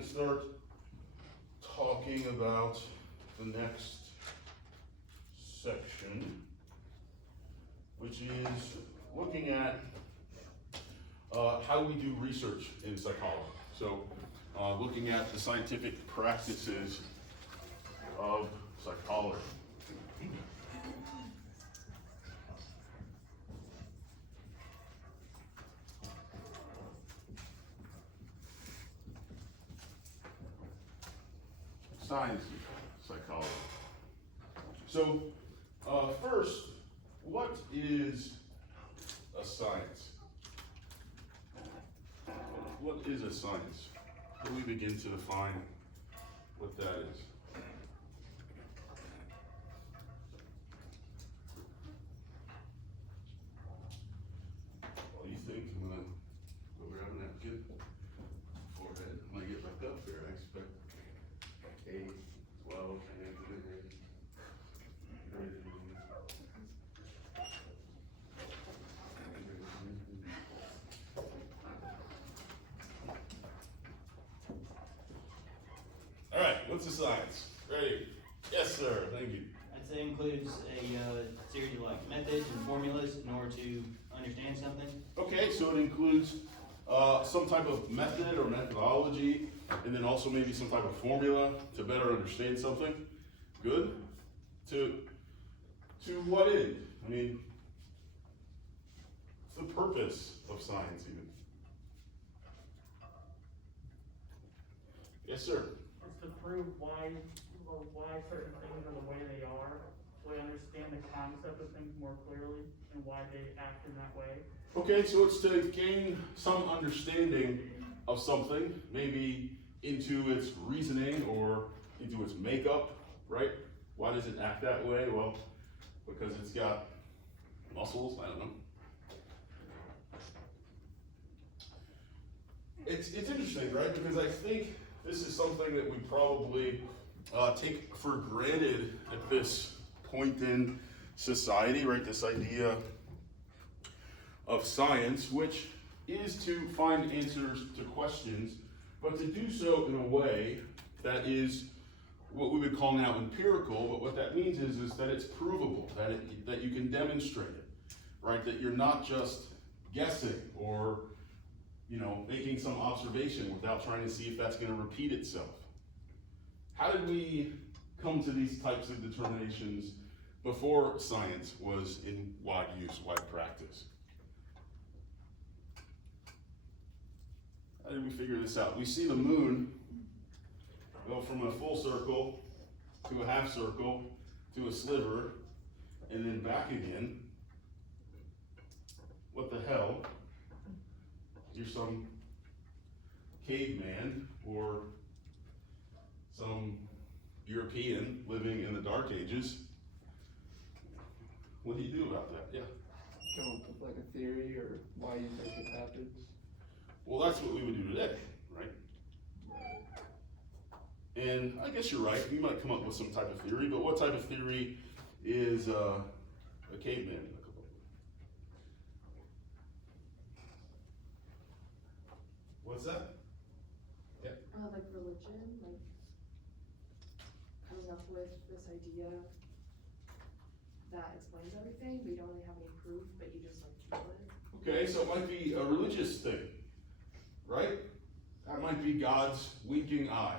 going to start talking about the next section, which is looking at how we do research in psychology. So looking at the scientific practices of psychology. Science psychology. So first, what is a science? What is a science? How do we begin to define what that is? What do you think? I'm gonna go grab a napkin. Forehead. When I get back up here, I expect 8, 12, and all right, what's the science? Ready? Yes, sir. Thank you. I'd say includes a series of like methods and formulas in order to understand something. Okay, so it includes some type of method or methodology, and then also maybe some type of formula to better understand something. Good. To what end? I mean, what's the purpose of science even? Yes, sir. It's to prove why certain things are the way they are, so we understand the concept of things more clearly and why they act in that way. Okay, so it's to gain some understanding of something, maybe into its reasoning or into its makeup, right? Why does it act that way? Well, because it's got muscles, I don't know. It's interesting, right? Because I think this is something that we probably take for granted at this point in society, right? This idea of science, which is to find answers to questions, but to do so in a way that is what we would call now empirical, but what that means is that it's provable, that you can demonstrate it, right? That you're not just guessing or making some observation without trying to see if that's going to repeat itself. How did we come to these types of determinations before science was in wide use, wide practice? How did we figure this out? We see the moon go from a full circle to a half circle to a sliver and then back again. What the hell? You're some caveman or some European living in the Dark Ages. What do you do about that? Yeah. Come up with like a theory or why you think it happens. Well, that's what we would do today, right? And I guess you're right. We might come up with some type of theory, but what type of theory is a caveman gonna come up with? What's that? Yeah. Like religion, like coming up with this idea that explains everything, but you don't really have any proof, but you just like feel it. Okay, so it might be a religious thing, right? That might be God's winking eye.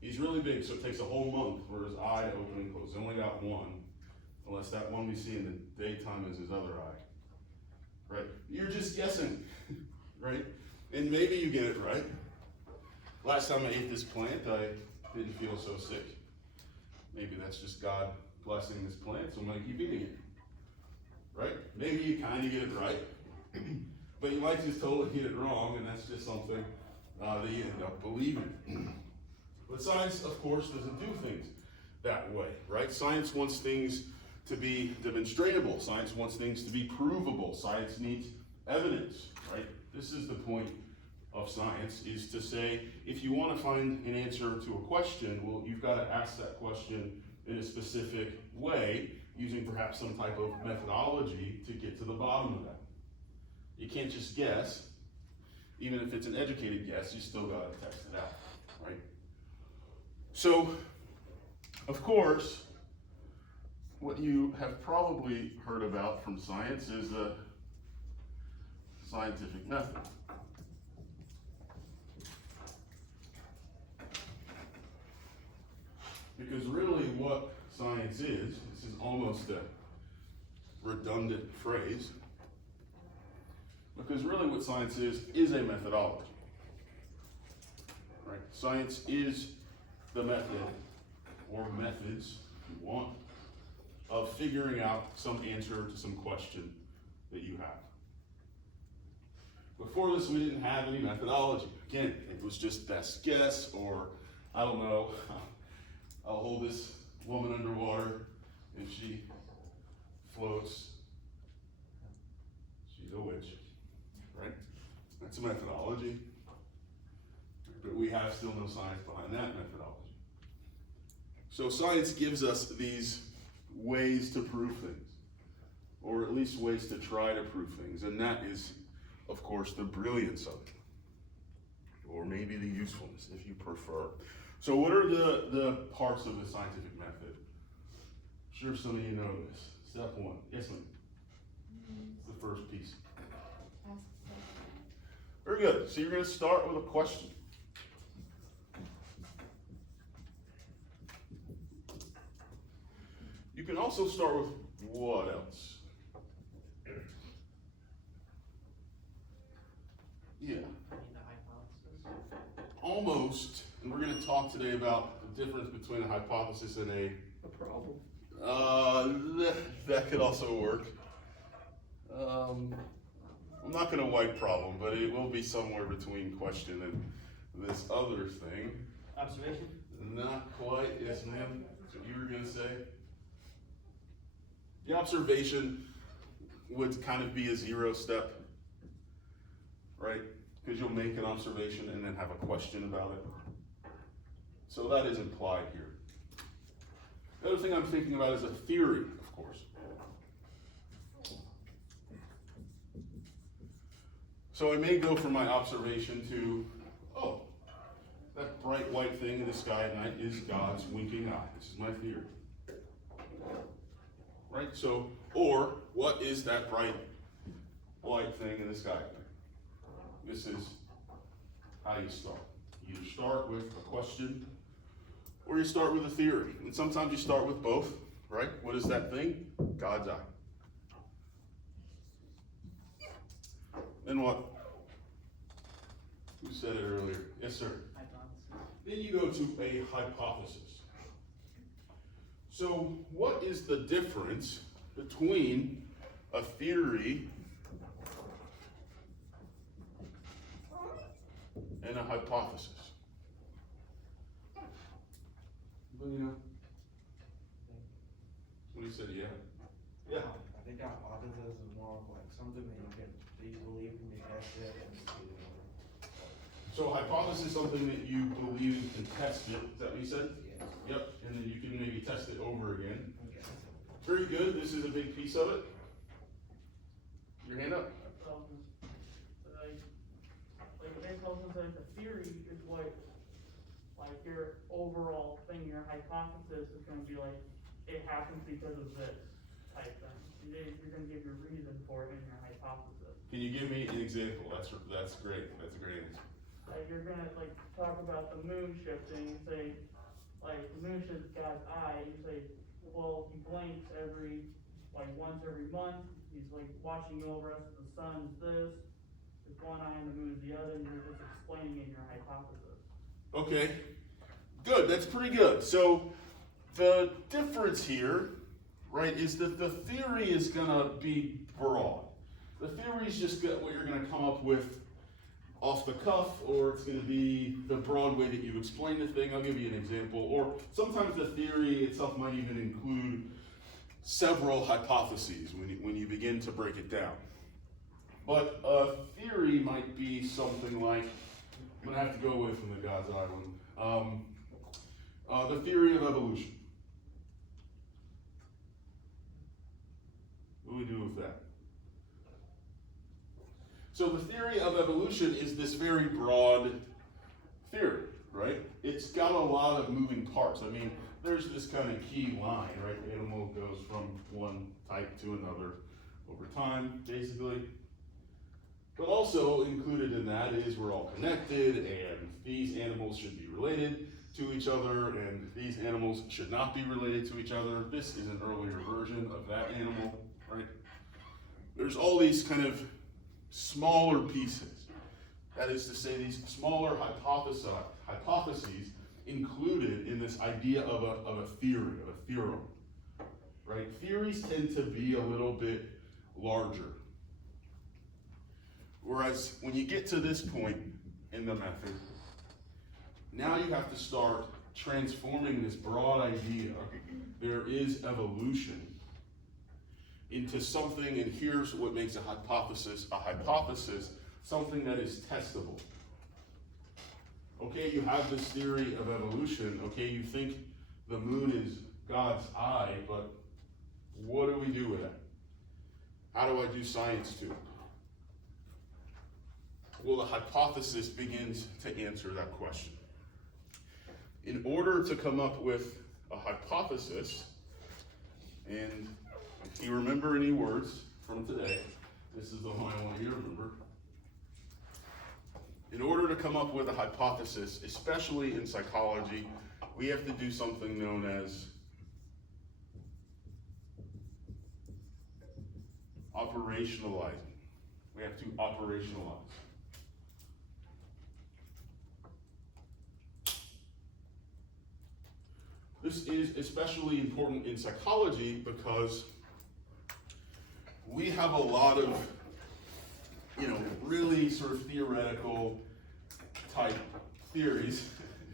He's really big, so it takes a whole month for his eye to open and close. He's only got one, unless that one we see in the daytime is his other eye, right? You're just guessing, right? And maybe you get it right. Last time I ate this plant, I didn't feel so sick. Maybe that's just God blessing this plant, so I'm gonna keep eating it, right? Maybe you kind of get it right, but you might just totally get it wrong, and that's just something that you end up believing. But science, of course, doesn't do things that way, right? Science wants things to be demonstratable. Science wants things to be provable. Science needs evidence, right? This is the point of science, is to say, if you want to find an answer to a question, well, you've got to ask that question in a specific way, using perhaps some type of methodology to get to the bottom of that. You can't just guess. Even if it's an educated guess, you still got to test it out, right? So, of course, what you have probably heard about from science is the scientific method. Because really what science is, this is almost a redundant phrase, because really what science is a methodology. Right? Science is the method, or methods, if you want, of figuring out some answer to some question that you have. Before this, we didn't have any methodology. Again, it was just best guess, or I don't know, I'll hold this woman underwater. If she floats, she's a witch, right? That's a methodology. But we have still no science behind that methodology. So science gives us these ways to prove things, or at least ways to try to prove things, and that is, of course, the brilliance of it, or maybe the usefulness, if you prefer. So what are the parts of the scientific method? I'm sure some of you know this. Step one. Yes, ma'am. It's the first piece. Very good. So you're going to start with a question. You can also start with what else? Yeah. Almost. And we're going to talk today about the difference between a hypothesis and a problem. That could also work. I'm not going to white problem, but it will be somewhere between question and this other thing. Observation? Not quite. Yes, ma'am. That's what you were going to say. The observation would kind of be a 0 step, right? Because you'll make an observation and then have a question about it. So that is implied here. The other thing I'm thinking about is a theory, of course. So I may go from my observation to, oh, that bright white thing in the sky at night is God's winking eye. This is my theory. Right? So, or what is that bright white thing in the sky? This is how you start. You either start with a question or you start with a theory. And sometimes you start with both, right? What is that thing? God's eye. Then what? Who said it earlier? Yes, sir. Hypothesis. Then you go to a hypothesis. So what is the difference between a theory and a hypothesis? Anybody know? When you said yeah? Yeah. I think a hypothesis is more of like something that you believe can be tested and So a hypothesis is something that you believe you can test it. Is that what you said? Yep. And then you can maybe test it over again. Very good. This is a big piece of it. Your hand up. Like the theory is what, like your overall thing, your hypothesis is gonna be like, it happens because of this type thing. And then you're gonna give your reason for it in your hypothesis. Can you give me an example? That's great. That's a great answer. Like you're gonna like talk about the moon shifting, you say, like the moon shifts God's eye, you say, well, he blinks once every month, he's like watching over us, the sun's this, with one eye and the moon's the other, and you're just explaining in your hypothesis. Okay. Good. That's pretty good. So the difference here, right, is that the theory is gonna be broad. The theory is just what you're gonna come up with off the cuff, or it's going to be the broad way that you explain the thing. I'll give you an example. Or sometimes the theory itself might even include several hypotheses when you begin to break it down. But a theory might be something like, I'm going to have to go away from the God's eye one, the theory of evolution. What do we do with that? So the theory of evolution is this very broad theory, right? It's got a lot of moving parts. I mean, there's this kind of key line, right? The animal goes from one type to another over time, basically. But also included in that is we're all connected, and these animals should be related to each other, and these animals should not be related to each other. This is an earlier version of that animal, right? There's all these kind of smaller pieces. That is to say, these smaller hypotheses included in this idea of a theory, of a theorem, right? Theories tend to be a little bit larger. Whereas when you get to this point in the method, now you have to start transforming this broad idea, there is evolution, into something, and here's what makes a hypothesis, something that is testable. Okay, you have this theory of evolution. Okay, you think the moon is God's eye, but what do we do with it? How do I do science to it? Well, the hypothesis begins to answer that question. In order to come up with a hypothesis, and if you remember any words from today, this is the one I want you to remember. In order to come up with a hypothesis, especially in psychology, we have to do something known as operationalizing. We have to operationalize. This is especially important in psychology because we have a lot of, really sort of theoretical type theories,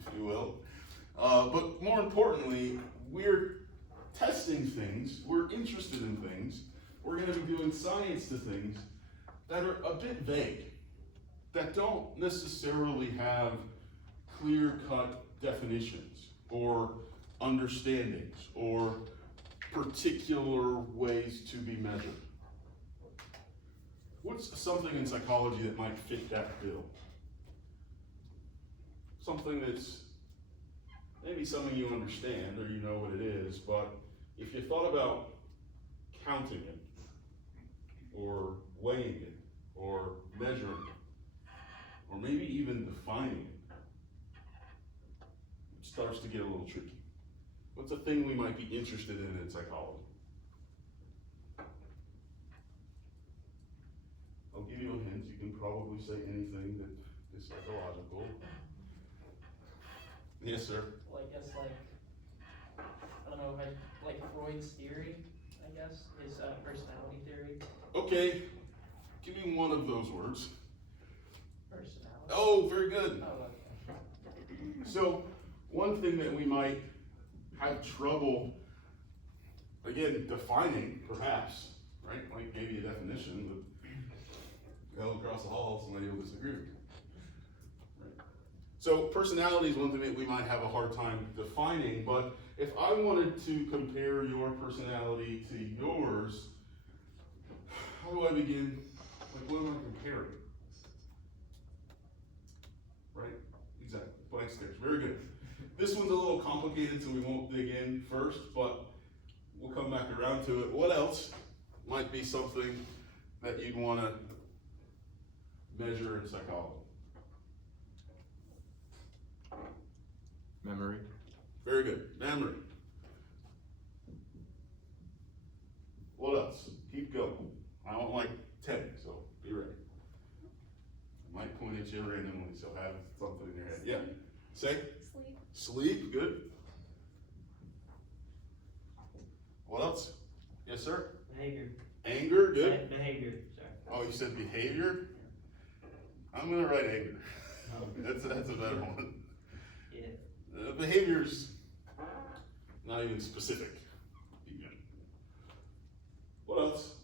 if you will. But more importantly, we're testing things, we're interested in things, we're going to be doing science to things that are a bit vague, that don't necessarily have clear-cut definitions or understandings or particular ways to be measured. What's something in psychology that might fit that bill? Something that's maybe something you understand or you know what it is, but if you thought about counting it, or weighing it, or measuring it, or maybe even defining it, it starts to get a little tricky. What's a thing we might be interested in psychology? I'll give you a hint. You can probably say anything that is psychological. Yes, sir. Well, I guess I don't know, like Freud's theory, I guess, his personality theory. Okay, give me one of those words. Personality. Oh, very good. Oh, okay. So, one thing that we might have trouble, again, defining, perhaps, right? Like maybe a definition, but go across the hall, somebody will disagree with you. Right? So, personality is one thing that we might have a hard time defining, but if I wanted to compare your personality to yours, how do I begin? Like, what am I comparing? Right? Exactly. Blank stares. Very good. This one's a little complicated, so we won't dig in first, but we'll come back around to it. What else might be something that you'd want to measure in psychology? Memory. Very good. Memory. What else? Keep going. I don't like 10, so be ready. I might point at you randomly, so have something in your head. Yeah. Say? Sleep. Sleep. Good. What else? Yes, sir? Behavior. Anger. Good. Behavior, sorry. Oh, you said behavior? I'm going to write anger. That's a better one. Yeah. Behavior's not even specific. Even. What else?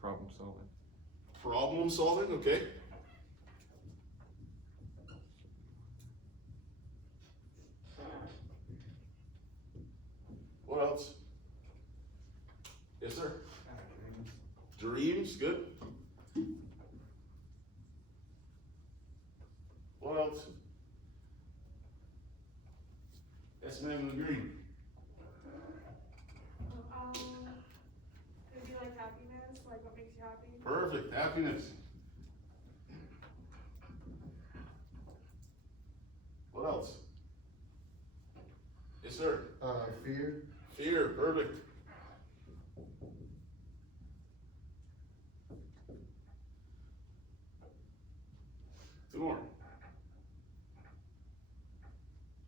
Problem solving. Problem solving, okay. What else? Yes, sir. Dreams, good. you happy. Perfect, happiness. What else? Yes, sir. Fear. Fear, perfect. Two more.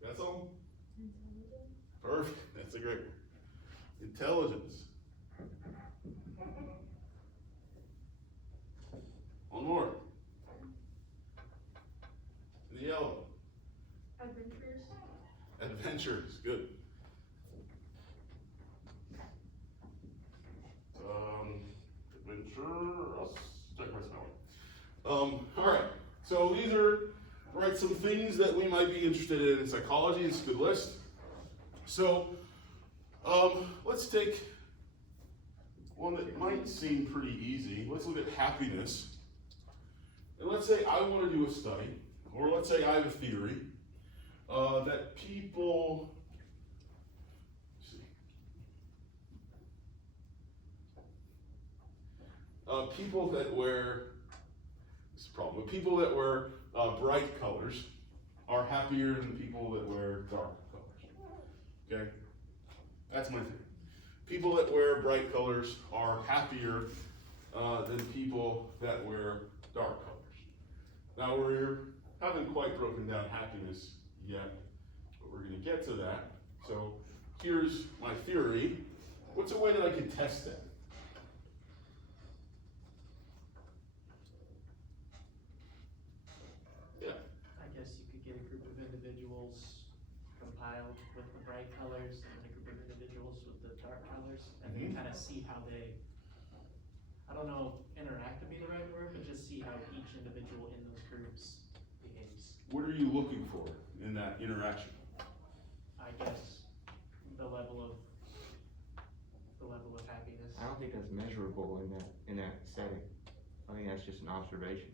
That's all? Perfect, that's a great one. Intelligence. One more. In the yellow. Adventurous. Adventures, good. Adventure, I'll check my spelling. Alright, so these are, right, some things that we might be interested in psychology. It's a good list. So, let's take one that might seem pretty easy. Let's look at happiness. And let's say I want to do a study, or let's say I have a theory, that people, let's see, people that wear, this is a problem, but people that wear bright colors are happier than people that wear dark colors. Okay? That's my theory. People that wear bright colors are happier than people that wear dark colors. Now we haven't quite broken down happiness yet, but we're going to get to that. So here's my theory. What's a way that I can test that? Yeah. I guess you could get a group of individuals compiled with the bright colors and then a group of individuals with the dark colors, and then kind of see how they, I don't know if interact would be the right word, but just see how each individual in those groups behaves. What are you looking for in that interaction? I guess the level of happiness. I don't think that's measurable in that setting. I think that's just an observation.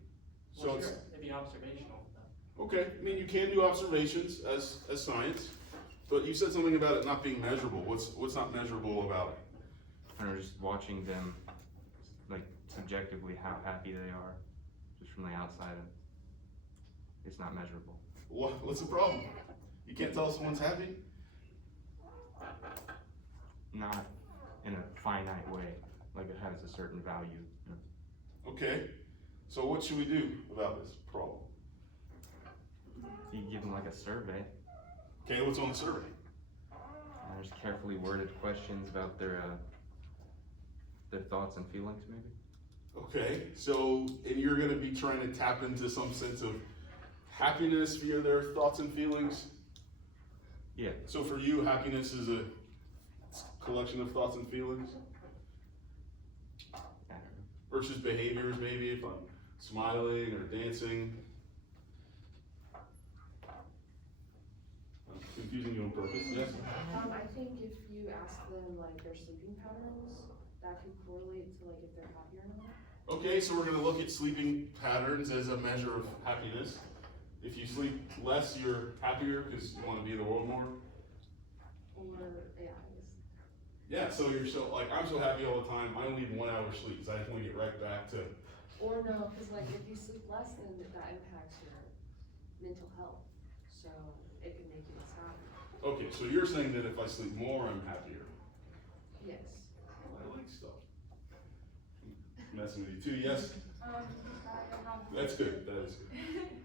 So Well, it's, sure, it'd be observational though. okay, I mean, you can do observations as science, but you said something about it not being measurable. What's not measurable about it? Or just watching them, like subjectively, how happy they are, just from the outside. It's not measurable. What's the problem? You can't tell someone's happy? Not in a finite way, like it has a certain value. Okay, so what should we do about this problem? You give them like a survey, Okay, what's on the survey? and there's carefully worded questions about their thoughts and feelings, maybe. Okay, so, and you're gonna be trying to tap into some sense of happiness via their thoughts and feelings? Yeah. So for you, happiness is a collection of thoughts and feelings? I don't know. Versus behaviors, maybe, if I'm smiling or dancing? I'm confusing you on purpose, yes? I think if you ask them like their sleeping patterns, that could correlate to like if they're happy or not. Okay, so we're gonna look at sleeping patterns as a measure of happiness. If you sleep less, you're happier because you wanna be in the world more? Or, yeah, I guess. Yeah, so you're so, like, I'm so happy all the time, I only need 1 hour sleep, so I just wanna get right back to, Or no, cause like if you sleep less, then that impacts your mental health, so it could make you less happy. okay, so you're saying that if I sleep more, I'm happier. Yes. I like stuff. Messing with you too, yes? That's good, that is good.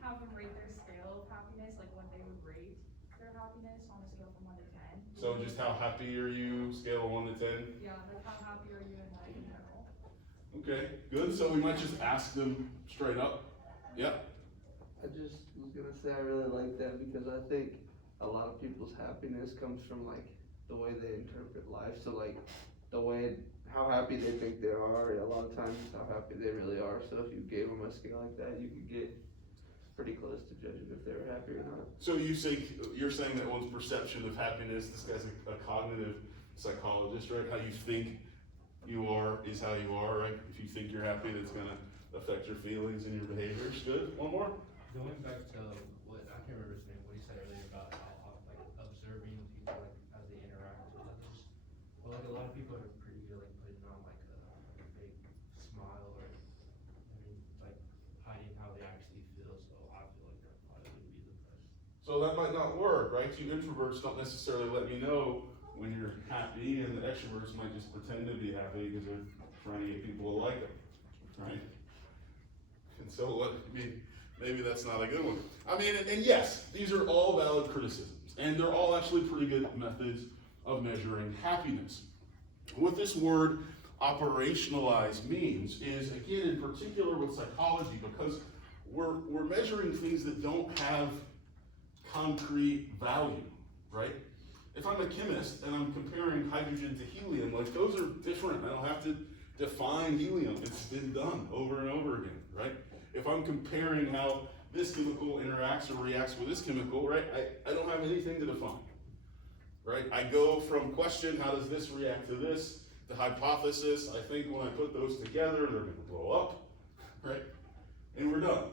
Have them rate their scale of happiness, like what they would rate their happiness on a scale from 1 to 10. So just how happy are you, scale of 1 to 10? Yeah, like how happy are you in life in general? Okay, good, so we might just ask them straight up. Yeah, I just was gonna say I really like that because I think a lot of people's happiness comes from like the way they interpret life. So like the way how happy they think they are, a lot of times it's how happy they really are. So if you gave them a scale like that, you could get pretty close to judging if they were happy or not. so you're saying that one's perception of happiness, this guy's a cognitive psychologist, right? How you think you are is how you are, right? If you think you're happy, that's gonna affect your feelings and your behaviors. Good, one more? Going back to what, I can't remember his name, what he said earlier about how, like, observing people, like, as they interact with others. Well, like, a lot of people are pretty good, like, putting on, like, a fake smile So that might not work, right? You introverts don't necessarily let me know when you're happy, and the extroverts might just pretend to be happy because they're trying to get people to like them, right? And so what, I mean, maybe that's not a good one. I mean, and yes, these are all valid criticisms, and they're all actually pretty good methods of measuring happiness. What this word operationalize means is, again, in particular with psychology, because we're measuring things that don't have concrete value, right? If I'm a chemist and I'm comparing hydrogen to helium, like those are different. I don't have to define helium. It's been done over and over again, right? If I'm comparing how this chemical interacts or reacts with this chemical, right, I don't have anything to define, right? I go from question, how does this react to this, to hypothesis. I think when I put those together, they're going to blow up, right? And we're done.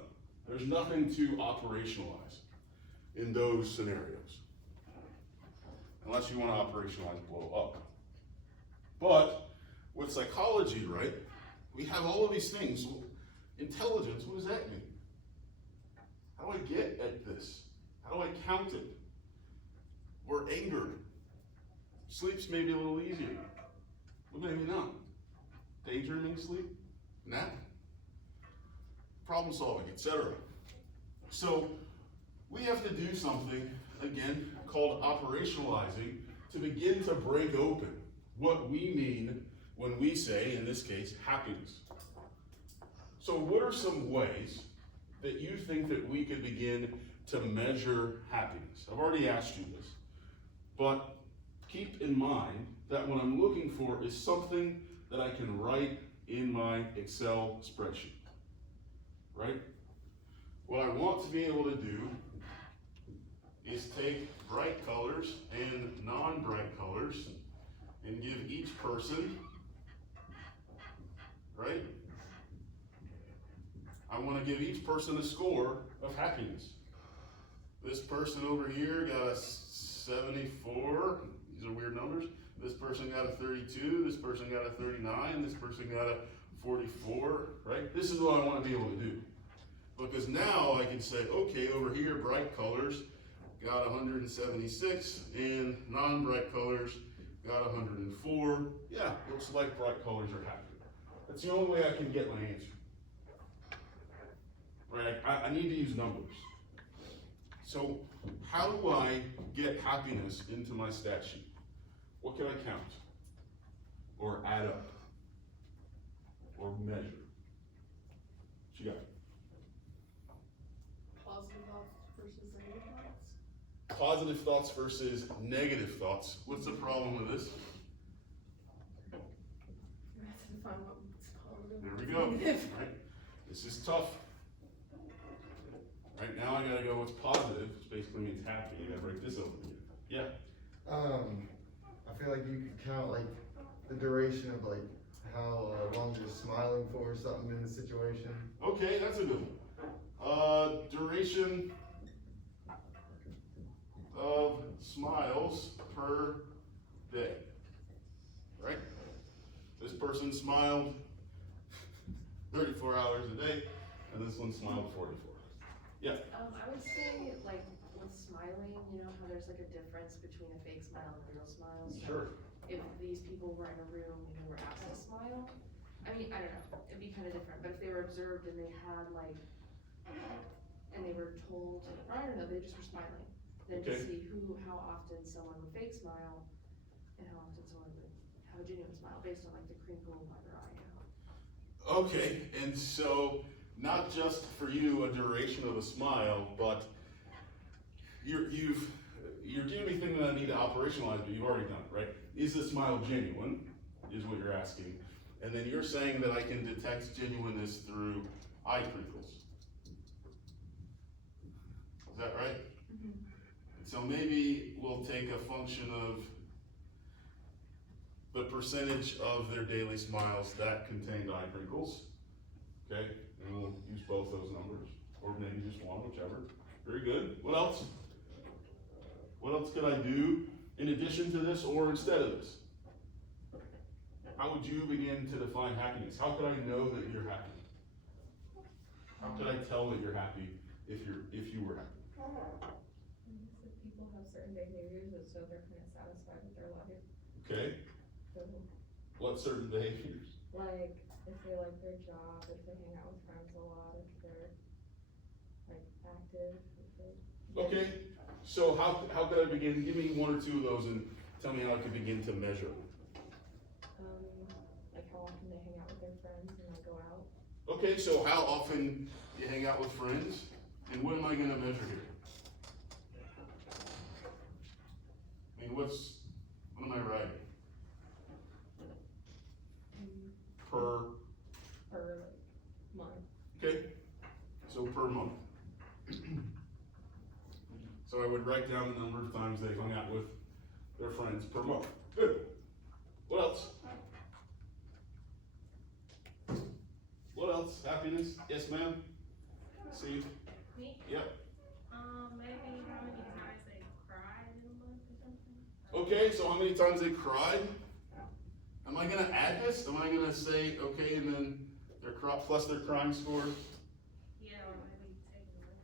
There's nothing to operationalize in those scenarios, unless you want to operationalize blow up. But with psychology, right, we have all of these things. Intelligence, what does that mean? How do I get at this? How do I count it? Or anger. Sleep's maybe a little easier, but maybe not. Daydreaming sleep, nap, problem solving, etc. So we have to do something, again, called operationalizing to begin to break open what we mean when we say, in this case, happiness. So what are some ways that you think that we could begin to measure happiness? I've already asked you this, but keep in mind that what I'm looking for is something that I can write in my Excel spreadsheet, right? What I want to be able to do is take bright colors and non-bright colors and give each person, right? I want to give each person a score of happiness. This person over here got a 74. These are weird numbers. This person got a 32. This person got a 39. This person got a 44, right? This is what I want to be able to do. Because now I can say, okay, over here, bright colors got 176, and non-bright colors got 104. Yeah, looks like bright colors are happy. That's the only way I can get my answer. Right, I need to use numbers. So how do I get happiness into my stat sheet? What can I count? Or add up? Or measure? What you got? Positive thoughts versus negative thoughts. Positive thoughts versus negative thoughts. What's the problem with this? You have to define what's positive. There we go. Right? This is tough. Right now I gotta go what's positive, which basically means happy. I gotta break this open again. Yeah. I feel like you could count like the duration of like how long you're smiling for something in the situation. Okay, that's a good one. Duration of smiles per day. Right? This person smiled 34 hours a day, and this one smiled 44. Yeah. I would say, like, with smiling, you know how there's like a difference between a fake smile and a real smile? So Sure. if these people were in a room and they were asked to smile, I mean, I don't know, it'd be kind of different, but if they were observed and they had like, and they were told, or I don't know, they just were smiling, then to Okay. see how often someone would fake smile and how often someone would have a genuine smile based on like the crinkle of their eye, you know? Okay, and so not just for you a duration of a smile, but you're giving me things that I need to operationalize, but you've already done it, right? Is the smile genuine, is what you're asking. And then you're saying that I can detect genuineness through eye crinkles. Is that right? Mm-hmm. So maybe we'll take a function of the percentage of their daily smiles that contained eye crinkles. Okay, and we'll use both those numbers, or maybe just one, whichever. Very good. What else? What else could I do in addition to this or instead of this? How would you begin to define happiness? How could I know that you're happy? How could I tell that you're happy if you were happy? people have certain behaviors that show they're kind of satisfied with their life. Okay, So, what certain behaviors? like, if they like their job, if they hang out with friends a lot, if they're like active, if they. Okay, so how could I begin? Give me one or two of those and tell me how I could begin to measure. Like how often they hang out with their friends and like go out. Okay, so how often you hang out with friends, and what am I gonna measure here? I mean, what am I writing? Per, Per like month. okay, so per month. So I would write down the number of times they hung out with their friends per month. Good. What else? What else? Happiness? Yes, ma'am? See? Me? Yep. Maybe how many times they cried in a month or something? Okay, so how many times they cried? Am I gonna add this? Am I gonna say, okay, and then their plus their crime score? Yeah, or maybe taking it.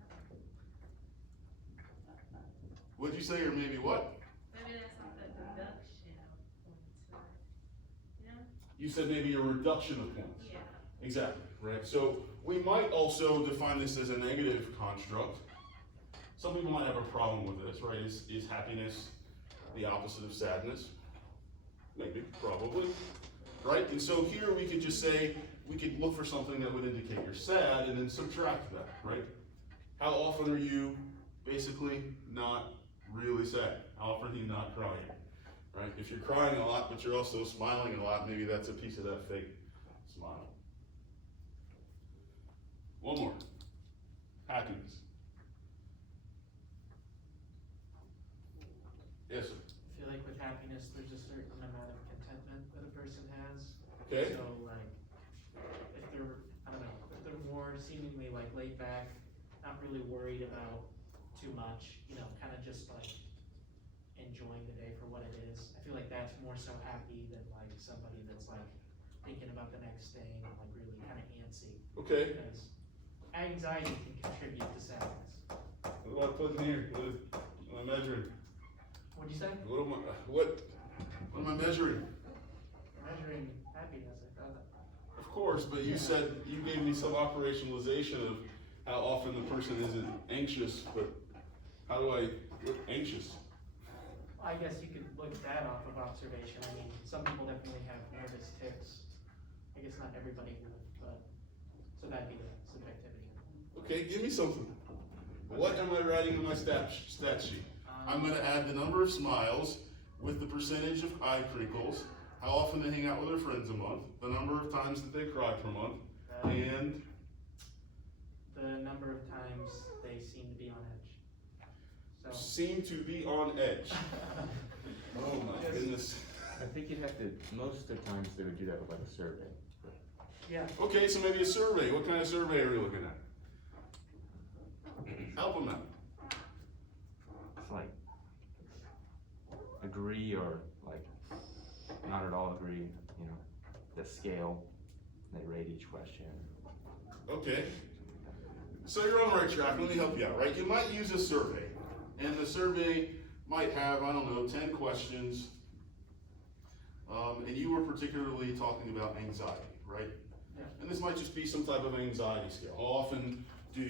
What'd you say, or maybe what? Maybe that's not the deduction of points, right? You know? You said maybe a reduction of points. Yeah. Exactly, right? So we might also define this as a negative construct. Some people might have a problem with this, right? Is happiness the opposite of sadness? Maybe, probably, right? And so here we could just say, we could look for something that would indicate you're sad and then subtract that, right? How often are you basically not really sad? How often are you not crying, right? If you're crying a lot, but you're also smiling a lot, maybe that's a piece of that fake smile. One more. Happiness. Yes, sir. I feel like with happiness, there's a certain amount of contentment that a person has. Okay. So like, if they're, I don't know, if they're more seemingly like laid back, not really worried about too much, you know, kind of just like enjoying the day for what it is. I feel like that's more so happy than like somebody that's like thinking about the next thing and like really kind of antsy. Okay. Because anxiety can contribute to sadness. What do I put in here? What am I measuring? What'd you say? What am I measuring? Measuring happiness, I thought. Of course, but you said, you gave me some operationalization of how often the person isn't anxious, but how do I look anxious? I guess you could look that off of observation. I mean, some people definitely have nervous tics. I guess not everybody would, but, so that'd be the subjectivity. Okay, give me something. What am I writing in my stat sheet? I'm gonna add the number of smiles with the percentage of eye crinkles, how often they hang out with their friends a month, the number of times that they cry per month, and the number of times they seem to be on edge. So. seem to be on edge. Oh my goodness. I think you'd have to, most of the times they would do that with like a survey. Yeah. Okay, so maybe a survey. What kind of survey are we looking at? Help them out. It's like agree or like not at all agree, you know, the scale, they rate each question. Okay. So you're on the right track. Let me help you out, right? You might use a survey, and the survey might have, I don't know, 10 questions, and you were particularly talking about anxiety, right? Yeah. And this might just be some type of anxiety scale. How often do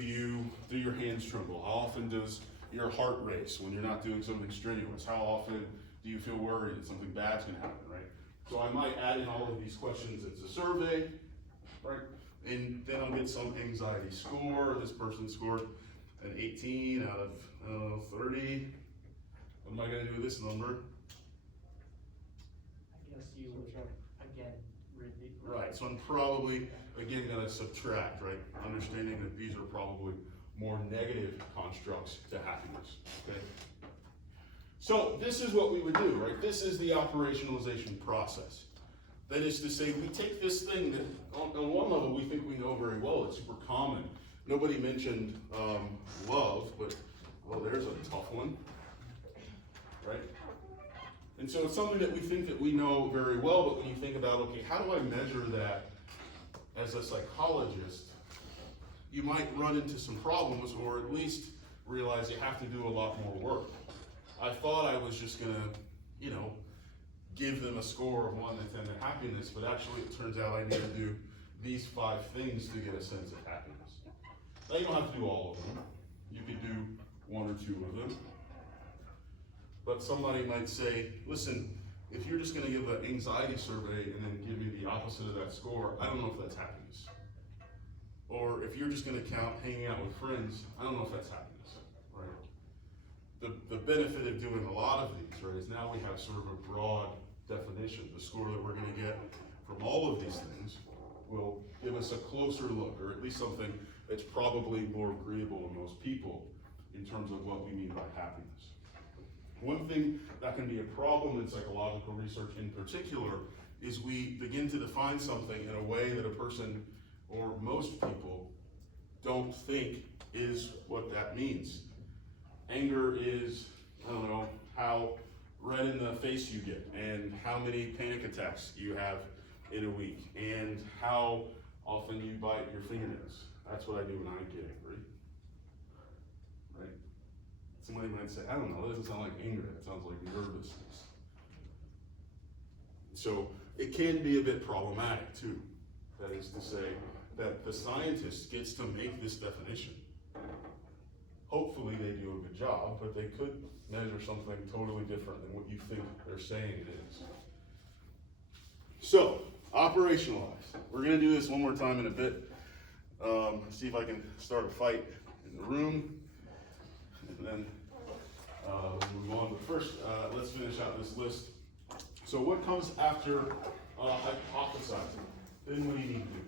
your hands tremble? How often does your heart race when you're not doing something strenuous? How often do you feel worried that something bad's gonna happen, right? So I might add in all of these questions as a survey, right? And then I'll get some anxiety score. This person scored an 18 out of, I don't know, 30. What am I gonna do with this number? I guess you would, again, Right, so I'm probably, again, gonna subtract, right? Understanding that these are probably more negative constructs to happiness, okay? So this is what we would do, right? This is the operationalization process. That is to say, we take this thing that on one level we think we know very well, it's super common. Nobody mentioned love, but well, there's a tough one, right? And so it's something that we think that we know very well, but when you think about, okay, how do I measure that as a psychologist, you might run into some problems, or at least realize you have to do a lot more work. I thought I was just gonna, you know, give them a score of 1 to 10 in happiness, but actually it turns out I need to do these 5 things to get a sense of happiness. Now you don't have to do all of them. You could do 1 or 2 of them. But somebody might say, listen, if you're just gonna give an anxiety survey and then give me the opposite of that score, I don't know if that's happiness. Or if you're just gonna count hanging out with friends, I don't know if that's happiness, right? The benefit of doing a lot of these, right, is now we have sort of a broad definition. The score that we're gonna get from all of these things will give us a closer look, or at least something that's probably more agreeable to most people in terms of what we mean by happiness. One thing that can be a problem in psychological research in particular is we begin to define something in a way that a person or most people don't think is what that means. Anger is, I don't know, how red in the face you get, and how many panic attacks you have in a week, and how often you bite your fingernails. That's what I do when I get angry. Right? Somebody might say, I don't know, that doesn't sound like anger, it sounds like nervousness. So it can be a bit problematic too. That is to say that the scientist gets to make this definition. Hopefully they do a good job, but they could measure something totally different than what you think they're saying it is. So, operationalize. We're gonna do this one more time in a bit. See if I can start a fight in the room, and then we'll move on. But first, let's finish out this list. So what comes after hypothesizing? Then what do you need to do?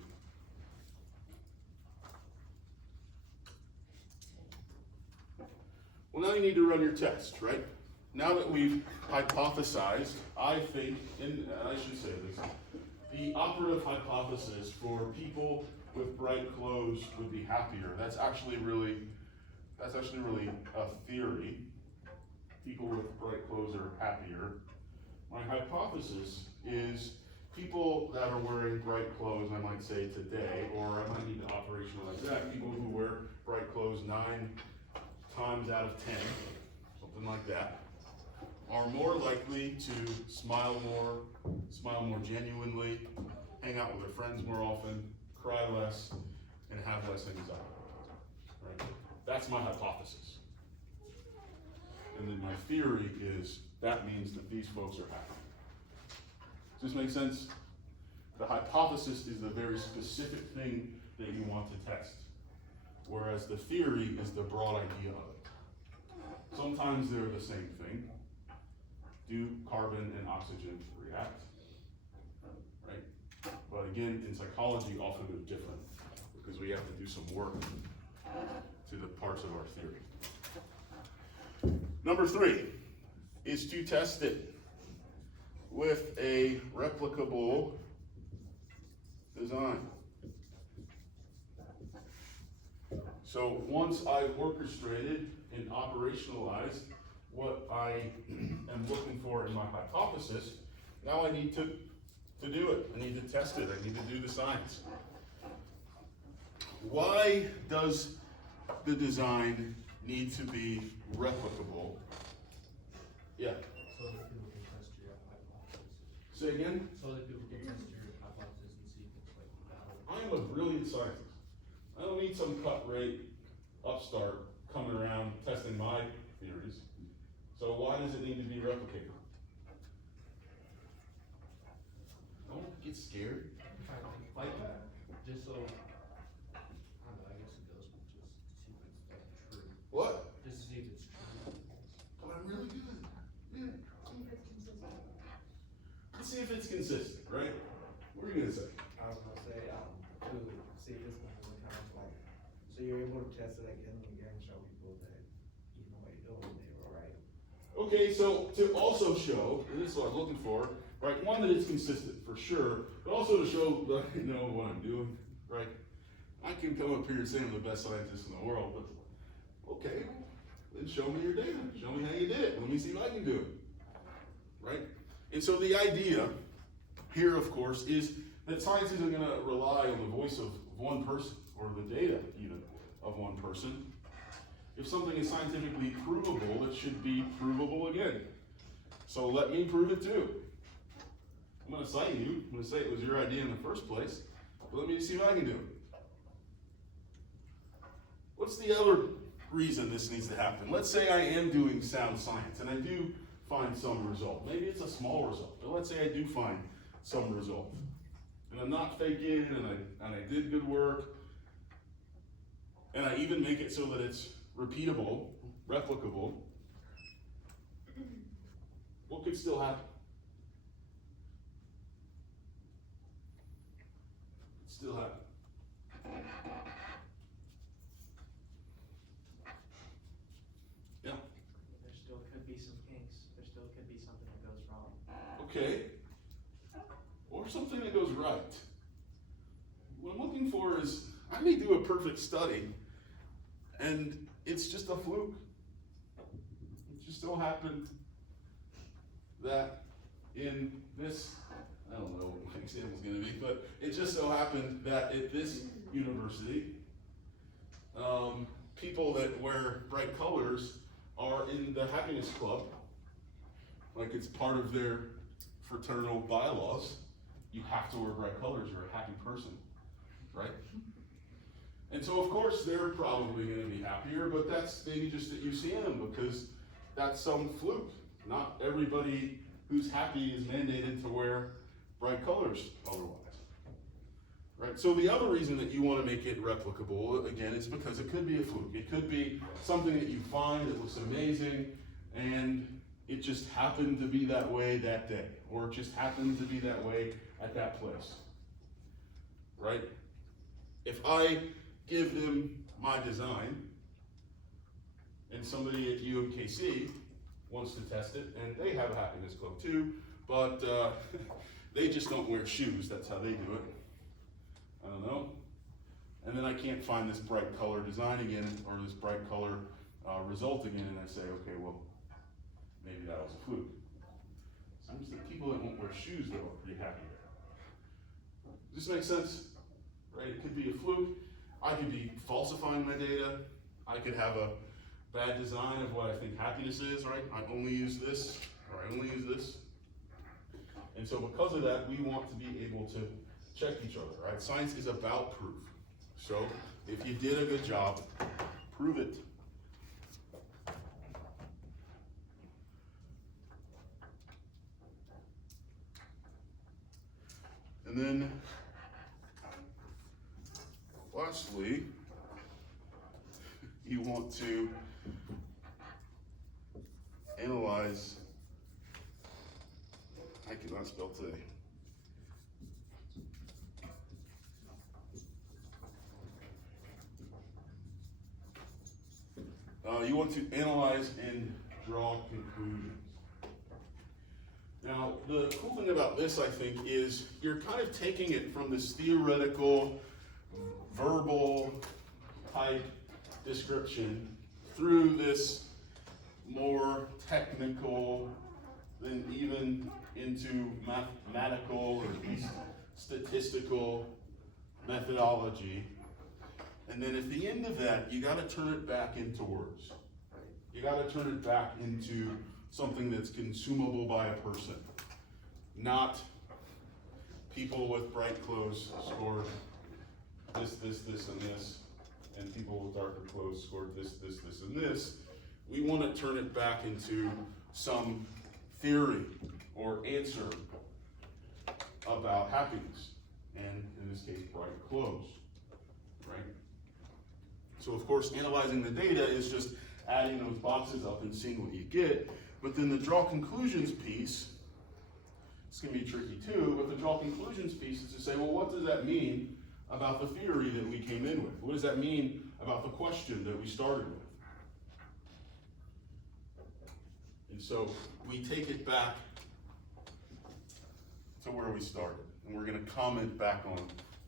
Well, now you need to run your test, right? Now that we've hypothesized, I think, and I should say this, the operative hypothesis for people with bright clothes would be happier. That's actually really a theory. People with bright clothes are happier. My hypothesis is people that are wearing bright clothes, I might say today, or I might need to operationalize that, people who wear bright clothes 9 times out of 10, something like that, are more likely to smile more genuinely, hang out with their friends more often, cry less, and have less anxiety. Right? That's my hypothesis. And then my theory is that means that these folks are happy. Does this make sense? The hypothesis is the very specific thing that you want to test, whereas the theory is the broad idea of it. Sometimes they're the same thing. Do carbon and oxygen react? Right? But again, in psychology, often they're different because we have to do some work to the parts of our theory. Number 3 is to test it with a replicable design. So once I've orchestrated and operationalized what I am looking for in my hypothesis, now I need to do it. I need to test it. I need to do the science. Why does the design need to be replicable? Yeah. So that people can test your hypothesis. Say again? So that people can test your hypothesis and see if it's like valid. I am a brilliant scientist. I don't need some cut rate upstart coming around testing my theories. So why does it need to be replicated? Don't get scared. Like, just so, I don't know, I guess it goes with just to see if it's like true. What? Just to see if it's true. Oh, I'm really good. Yeah. See if it's consistent. Let's see if it's consistent, right? What are you gonna say? I was gonna say, to see if it's gonna be kind of like, so you're able to test it again and again, show people that you know what you're doing, they were right. Okay, so to also show, and this is what I'm looking for, right? One, that it's consistent for sure, but also to show that I know what I'm doing, right? I can come up here and say I'm the best scientist in the world, but okay, then show me your data. Show me how you did it. Let me see if I can do it, right? And so the idea here, of course, is that science isn't going to rely on the voice of one person or the data even of one person. If something is scientifically provable, it should be provable again. So let me prove it too. I'm gonna cite you, I'm gonna say it was your idea in the first place, but let me see if I can do it. What's the other reason this needs to happen? Let's say I am doing sound science and I do find some result. Maybe it's a small result, but let's say I do find some result. And I'm not faking, and I did good work, and I even make it so that it's repeatable, replicable. What could still happen? Still happen. Yeah. There still could be some kinks, there still could be something that goes wrong. Okay. Or something that goes right. What I'm looking for is, I may do a perfect study, and it's just a fluke. It just so happened that in this, I don't know what my example's gonna be, but it just so happened that at this university, people that wear bright colors are in the happiness club, like it's part of their fraternal bylaws. You have to wear bright colors, you're a happy person, right? And so of course they're probably gonna be happier, but that's maybe just that you see them because that's some fluke. Not everybody who's happy is mandated to wear bright colors otherwise. Right? So the other reason that you want to make it replicable, again, is because it could be a fluke. It could be something that you find that looks amazing and it just happened to be that way that day, or it just happened to be that way at that place. Right? If I give them my design and somebody at UMKC wants to test it, and they have a happiness club too, but they just don't wear shoes, that's how they do it. I don't know. And then I can't find this bright color design again, or this bright color result again, and I say, okay, well, maybe that was a fluke. Seems that people that won't wear shoes, though, are pretty happy there. Does this make sense? Right? It could be a fluke. I could be falsifying my data. I could have a bad design of what I think happiness is, right? I only use this, or I only use this. And so because of that, we want to be able to check each other, right? Science is about proof. So if you did a good job, prove it. And then lastly, you want to analyze, I cannot spell today. You want to analyze and draw conclusions. Now, the cool thing about this, I think, is you're kind of taking it from this theoretical, verbal type description through this more technical, then even into mathematical or at least statistical methodology. And then at the end of that, you gotta turn it back into words. You gotta turn it back into something that's consumable by a person. Not people with bright clothes scored this, and this, and people with darker clothes scored this, and this. We wanna turn it back into some theory or answer about happiness, and in this case, bright clothes, right? So of course, analyzing the data is just adding those boxes up and seeing what you get, but then the draw conclusions piece, it's gonna be tricky too, but the draw conclusions piece is to say, well, what does that mean about the theory that we came in with? What does that mean about the question that we started with? And so we take it back to where we started, and we're gonna comment back on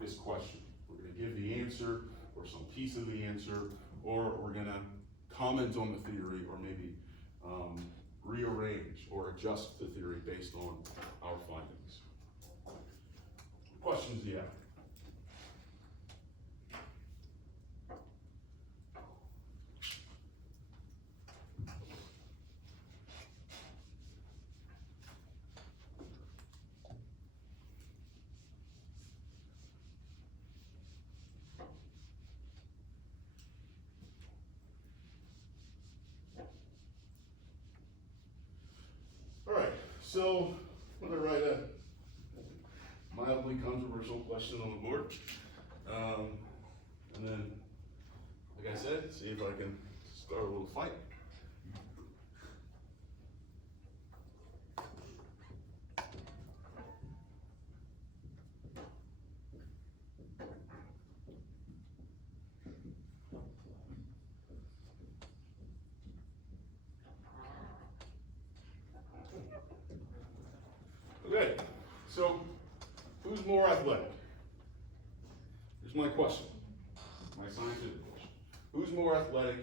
this question. We're gonna give the answer, or some piece of the answer, or we're gonna comment on the theory, or maybe rearrange or adjust the theory based on our findings. What questions do you have? so I'm gonna write a mildly controversial question on the board. And then, like I said, see if I can start a little fight. Okay, so who's more athletic? Here's my question, my scientific question. Who's more athletic,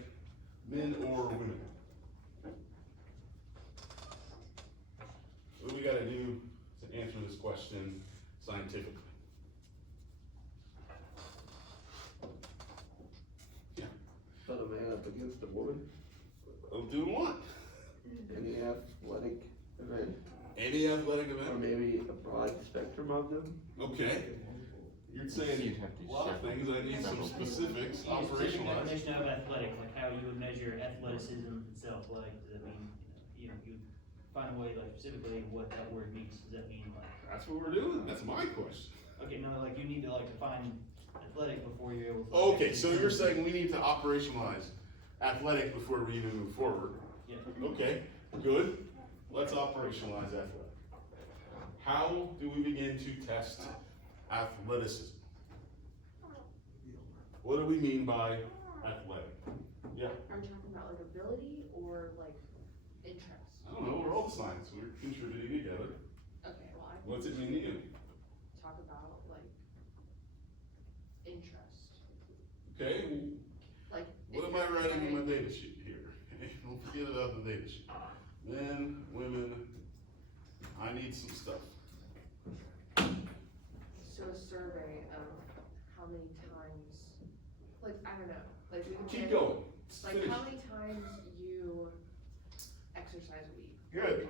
men or women? What do we gotta do to answer this question scientifically? Yeah, Put a man up against a woman, I'll do what? any athletic event, Any athletic or event? maybe a broad spectrum of them. Okay, you're saying You'd have to a lot of separate things, I need some several things. specifics, Use specific operationalize. definition of athletic, like how you would measure athleticism itself, like, does that mean, you find a way, like specifically what that word means, does that mean like, That's what we're doing, that's my question. okay, no, like you need to like define athletic before you're able to. Okay, so you're saying we need to operationalize athletic before we even move forward. Yeah. Okay, good. Let's operationalize athletic. How do we begin to test athleticism? What do we mean by athletic? Yeah, Are we talking about like ability or like interest? I don't know, we're all science, we're contributing together. Okay, well, I What's it can mean to you? talk about like interest, Okay, like. what am I writing in my data sheet here? Don't forget about the data sheet. Men, women, I need some stuff. So a survey of how many times, like, I don't know, like we can Keep say, going. like Finish. how many times you exercise a week. Good.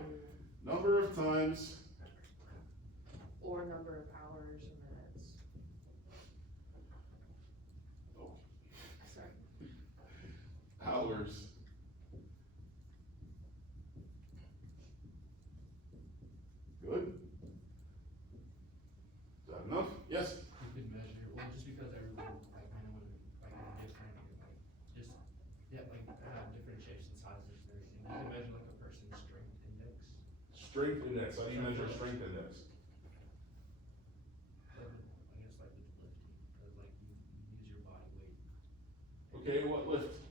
Number of times. Or number of hours or minutes. Oh, Sorry. hours. Good. Is that enough? Yes? You could measure, well, just because everyone, like, men and women, like, are different, and, like, just, yeah, like, have different shapes and sizes and everything. You can measure, like, a person's strength index. Strength index. How do you measure strength index? Like, I guess, like, with lifting, cause, like, you use your body weight. Okay, what lift?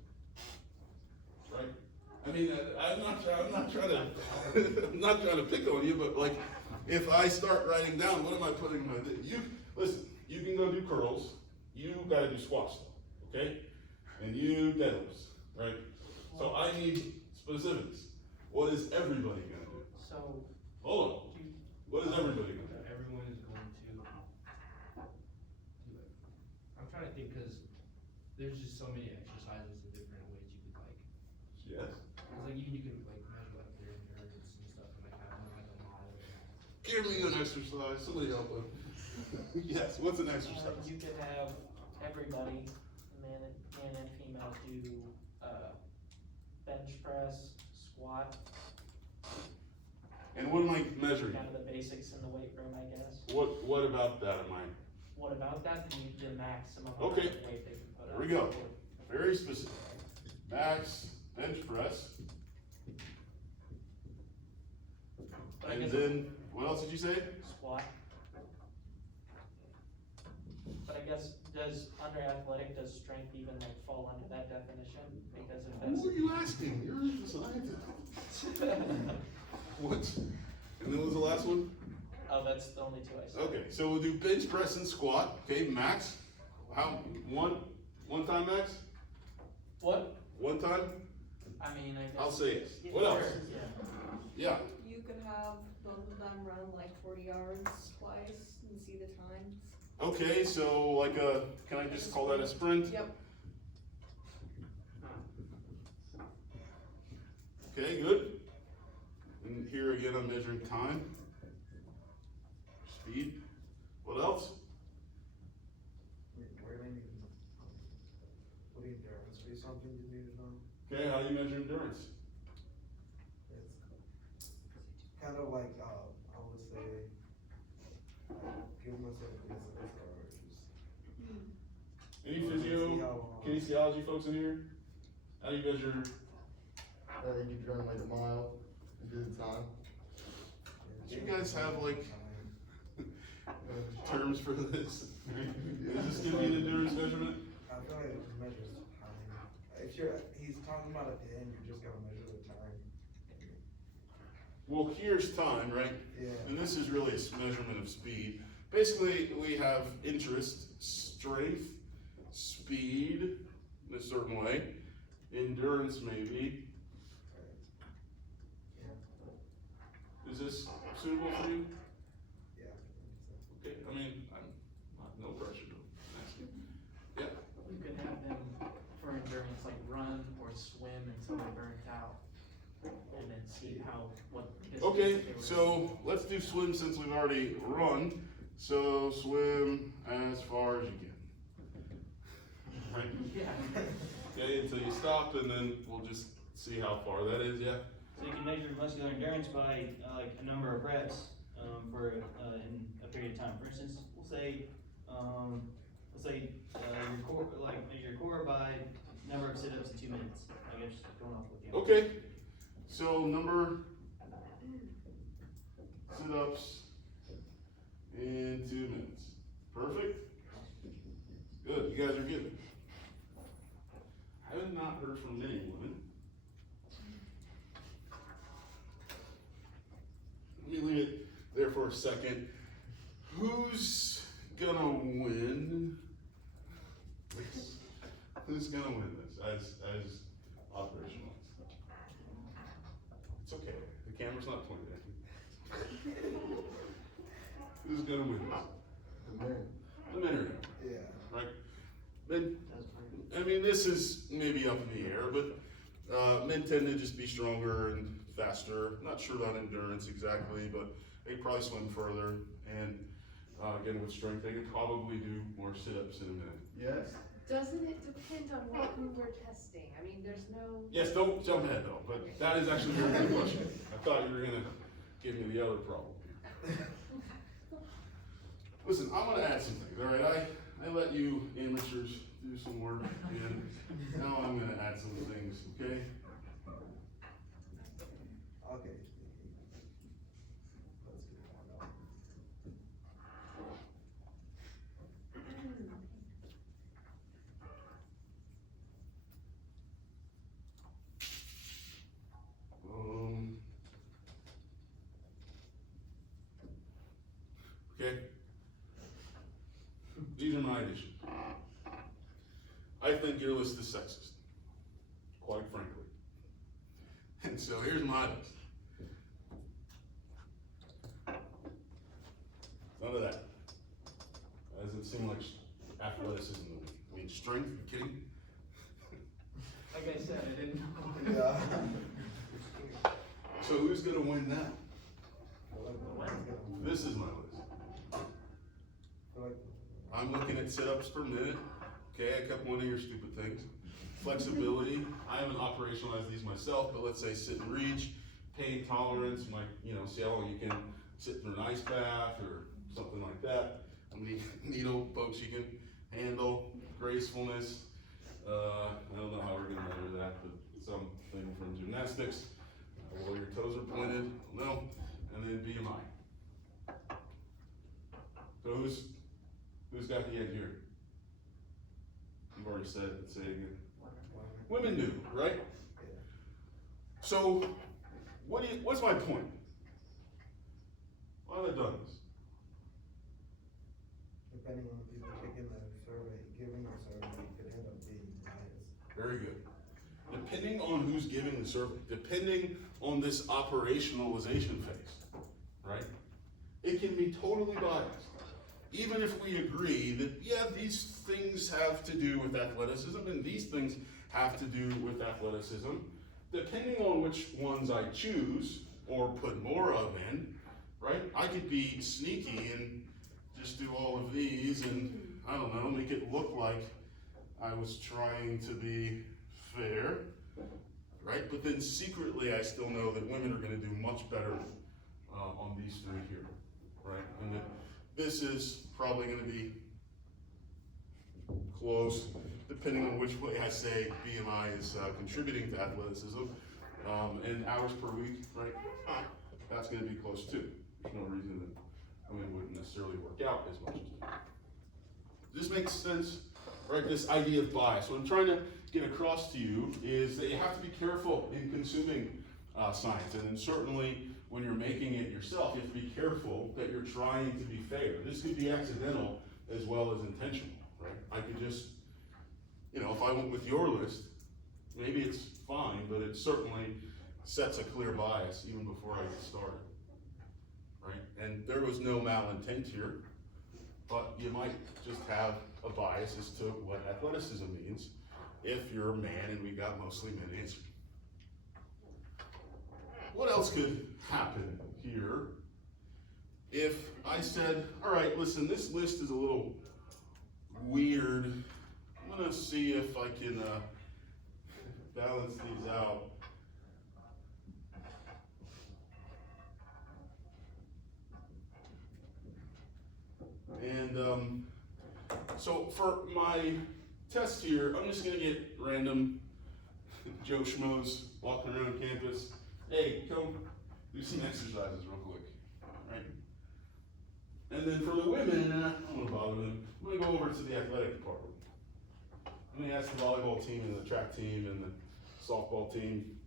Right? I mean, I'm not trying to, I'm not trying to pick on you, but like, if I start writing down, what am I putting in my, listen, you can go do curls, you gotta do squats though, okay? And you deadlifts, right? So I need specifics. What is everybody gonna do? So, Hold on, what is everybody gonna do? Everyone is going to do it. I'm trying to think, cause there's just so many exercises and different ways you could like, Yes? cause like you can like measure like their endurance and stuff and like have one like a mile. Give me an exercise, somebody help him. Yes, what's an exercise? you could have everybody, man and female, do, bench press, squat, And what am I measuring? kind of the basics in the weight room, I guess. What about that am I? What about that? The maximum amount Okay. of weight they can put There on. we go. Very specific. Max, bench press, But I and guess then, what else did you say? squat. But I guess, under athletic, does strength even like fall under that definition? Because if Who are that's. you asking? You're the scientist. What? And then what was the last one? Oh, that's the only two I said. Okay, so we'll do bench press and squat, okay, max. How, one time max? What? One time? I mean, I guess. I'll say yes. Yeah, What else? sure, yeah. Yeah, You could have both of them run like 40 yards twice and see the times. okay, so like can I just call that a sprint? Yep. Okay, good. And here again, I'm measuring time, speed. What else? Would endurance be something you need to know? Okay, how do you measure endurance? It's kind of like, I would say, give myself a business or just. Any see physio, how, kinesiology folks in here? How do you measure, You could run like a mile and do the time. do you guys have like terms for this? Is this gonna be an endurance measurement? I feel like it measures time. He's talking about at the end, you're just gonna measure the time. Well, here's time, right? Yeah. And this is really a measurement of speed. Basically, we have interest, strength, speed in a certain way, endurance maybe. Yeah. Is this suitable for you? Yeah. Okay, I mean, I'm not, no pressure to ask you. Yeah, You could have them for endurance, like run or swim until they're burnt out, and then see what distance okay, that they were. so let's do swim since we've already run. So swim as far as you can. Right? Yeah. Okay, until you stop, and then we'll just see how far that is, yeah? So you can measure muscular endurance by, like, a number of reps, for, in a period of time. For instance, we'll say, your core, like, measure your core by number of sit-ups in 2 minutes. I guess, going off with you. Okay, so number sit-ups in 2 minutes. Perfect? Good, you guys are good. I have not heard from many women. Let me leave it there for a second. Who's gonna win? Who's gonna win this as operationalized? It's okay, the camera's not pointed at you. Who's gonna win this? The men. The men are gonna, Yeah. right? Men, I mean, this is maybe up in the air, but men tend to just be stronger and faster. Not sure about endurance exactly, but they probably swim further. And again, with strength, they could probably do more sit-ups in a minute. Yes? Doesn't it depend on who we're testing? I mean, there's no. Yes, don't jump ahead though, but that is actually a very good question. I thought you were gonna give me the other problem. Listen, I'm gonna add some things, all right? I let you amateurs do some work, and now I'm gonna add some things, okay? Okay. Let's get one up. Okay? These are my additions. I think your list is sexist, quite frankly. And so here's my list. None of that. That doesn't seem like athleticism to me. I mean, strength, you kidding? Like I said, I didn't know. Yeah. So who's gonna win now? I like the one's gonna- This is my list. I like I'm looking at sit-ups per minute. Okay, I kept one of your stupid things. Flexibility, I haven't operationalized these myself, but let's say sit and reach, pain tolerance, see how long you can sit in an ice bath or something like that. How many needle pokes you can handle, gracefulness. I don't know how we're gonna measure that, but something from gymnastics. Where your toes are pointed, I don't know. And then BMI. So who's got the end here? You've already said it, say it again. Women do, right? So, what's my point? Why have I done this? Depending on the people taking the survey, giving the survey, it could end up being biased. Very good. Depending on who's giving the survey, depending on this operationalization phase, right? It can be totally biased. Even if we agree that, yeah, these things have to do with athleticism and these things have to do with athleticism, depending on which ones I choose or put more of in, right? I could be sneaky and just do all of these and, I don't know, make it look like I was trying to be fair, right? But then secretly I still know that women are gonna do much better on these three here, right? And that this is probably gonna be close, depending on which way I say BMI is contributing to athleticism, and hours per week, right? That's gonna be close too. There's no reason that women wouldn't necessarily work out as much as men. This makes sense, right? This idea of bias. What I'm trying to get across to you is that you have to be careful in consuming science, and then certainly when you're making it yourself, you have to be careful that you're trying to be fair. This could be accidental as well as intentional, right? I could just, if I went with your list, maybe it's fine, but it certainly sets a clear bias even before I get started, right? And there was no malintent here, but you might just have a bias as to what athleticism means if you're a man and we got mostly men answering. What else could happen here if I said, all right, listen, this list is a little weird. I'm gonna see if I can balance these out. And so for my test here, I'm just gonna get random Joe Schmoes walking around campus. Hey, come do some exercises real quick, right? And then for the women, I don't want to bother them. I'm gonna go over to the athletic department. I'm gonna ask the volleyball team and the track team and the softball team.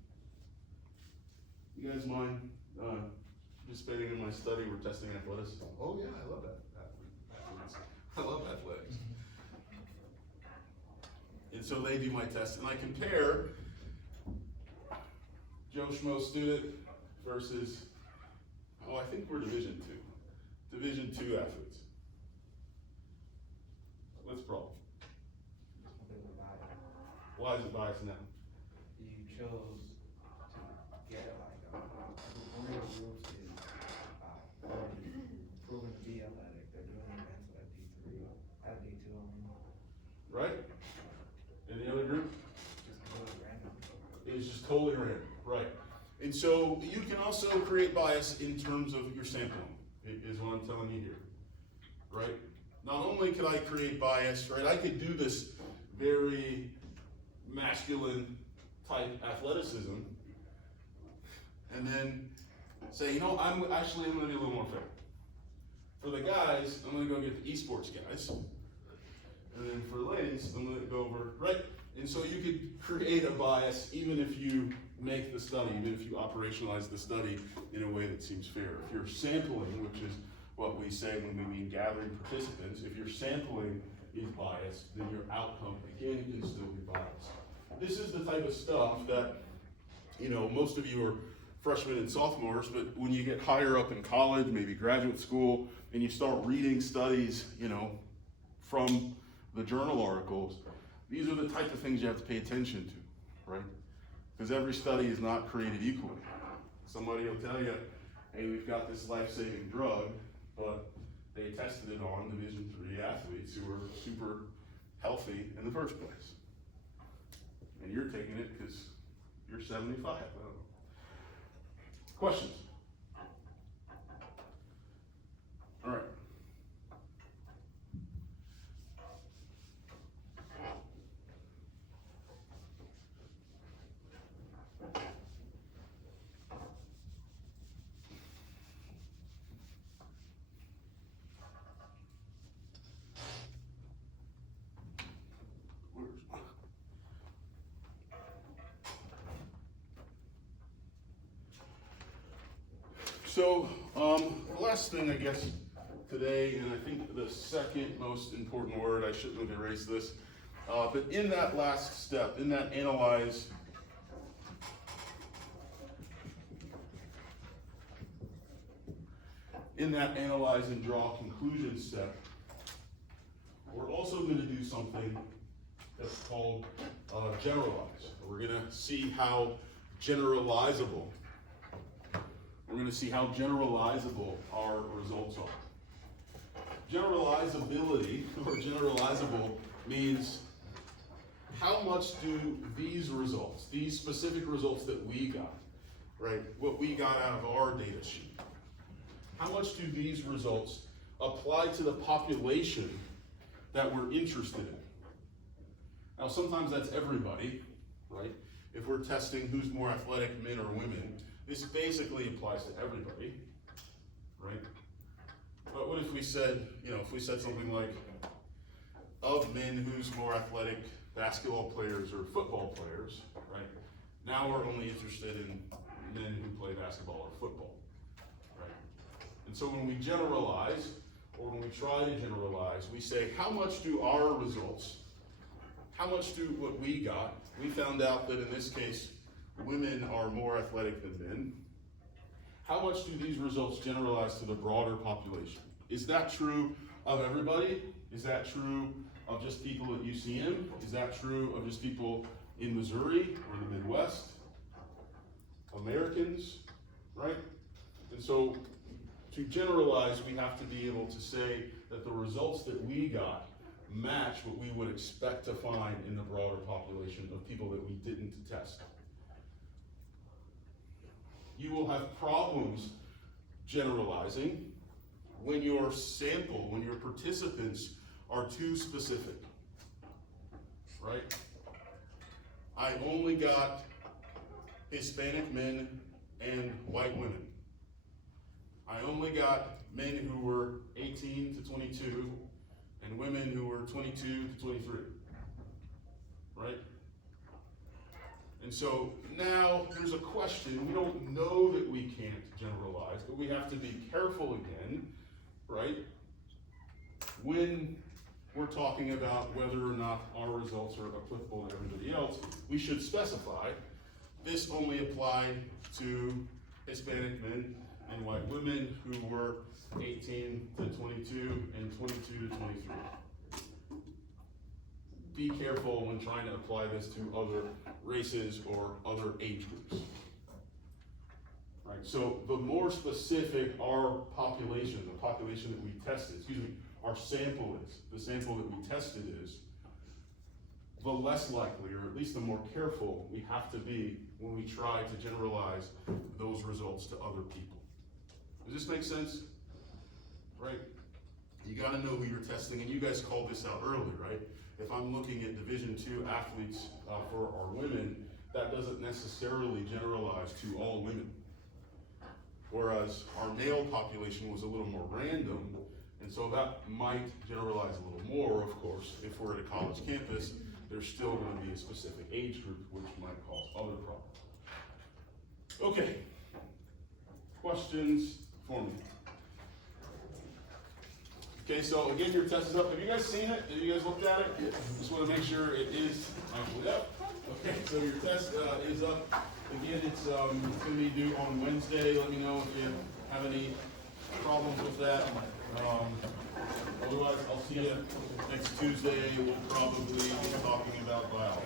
You guys mind participating in my study? We're testing athleticism. Oh yeah, I love that. I love athletics. And so they do my test, and I compare Joe Schmo student versus, I think we're Division II. Division II athletes. What's the problem? Why is it biased now? You chose to get like one of your groups is already proven to be athletic. They're doing events at D3, at D2 only. Right? And the other group? Just completely random. Is just totally random, right? And so you can also create bias in terms of your sampling, is what I'm telling you here, right? Not only could I create bias, right, I could do this very masculine type athleticism and then say, I'm gonna be a little more fair. For the guys, I'm gonna go get the esports guys. And then for ladies, I'm gonna go over, right? And so you could create a bias even if you make the study, even if you operationalize the study in a way that seems fair. If you're sampling, which is what we say when we mean gathering participants, if your sampling is biased, then your outcome, again, can still be biased. This is the type of stuff that, most of you are freshmen and sophomores, but when you get higher up in college, maybe graduate school, and you start reading studies, from the journal articles, these are the type of things you have to pay attention to, right? Because every study is not created equally. Somebody will tell you, hey, we've got this life-saving drug, but they tested it on Division III athletes who were super healthy in the first place. And you're taking it because you're 75. I don't know. Questions? All right. So, the last thing, I guess, today, and I think the second most important word, I shouldn't have erased this, but in that last step, in that analyze, and draw conclusion step, we're also going to do something that's called generalize. We're going to see how generalizable our results are. Generalizability, or generalizable, means how much do these results, these specific results that we got, right, what we got out of our data sheet, How much do these results apply to the population that we're interested in? Now, sometimes that's everybody, right? If we're testing who's more athletic, men or women, this basically applies to everybody, right? But what if we said, if we said something like, of men who's more athletic, basketball players or football players, right? Now we're only interested in men who play basketball or football, right? And so when we generalize, or when we try to generalize, we say, how much do our results, how much do what we got? We found out that in this case, women are more athletic than men. How much do these results generalize to the broader population? Is that true of everybody? Is that true of just people at UCM? Is that true of just people in Missouri or the Midwest? Americans, right? And so to generalize, we have to be able to say that the results that we got match what we would expect to find in the broader population of people that we didn't test. You will have problems generalizing when your sample, when your participants are too specific, right? I only got Hispanic men and white women. I only got men who were 18 to 22 and women who were 22 to 23, right? And so now there's a question. We don't know that we can't generalize, but we have to be careful again, right? When we're talking about whether or not our results are applicable to everybody else, we should specify this only applied to Hispanic men and white women who were 18 to 22 and 22 to 23. Be careful when trying to apply this to other races or other age groups. Right, so the more specific our population, the population that we tested, our sample is, the sample that we tested is, the less likely, or at least the more careful we have to be when we try to generalize those results to other people. Does this make sense? Right? You gotta know who you're testing, and you guys called this out early, right? If I'm looking at Division II athletes for our women, that doesn't necessarily generalize to all women. Whereas our male population was a little more random, and so that might generalize a little more, of course. If we're at a college campus, there's still gonna be a specific age group, which might cause other problems. Okay, questions for me? Okay, so again, your test is up. Have you guys seen it? Have you guys looked at it? Yes. Just want to make sure it is actually up. Okay, so your test is up. Again, it's going to be due on Wednesday. Let me know if you have any problems with that. Otherwise, I'll see you next Tuesday. We'll probably be talking about biology.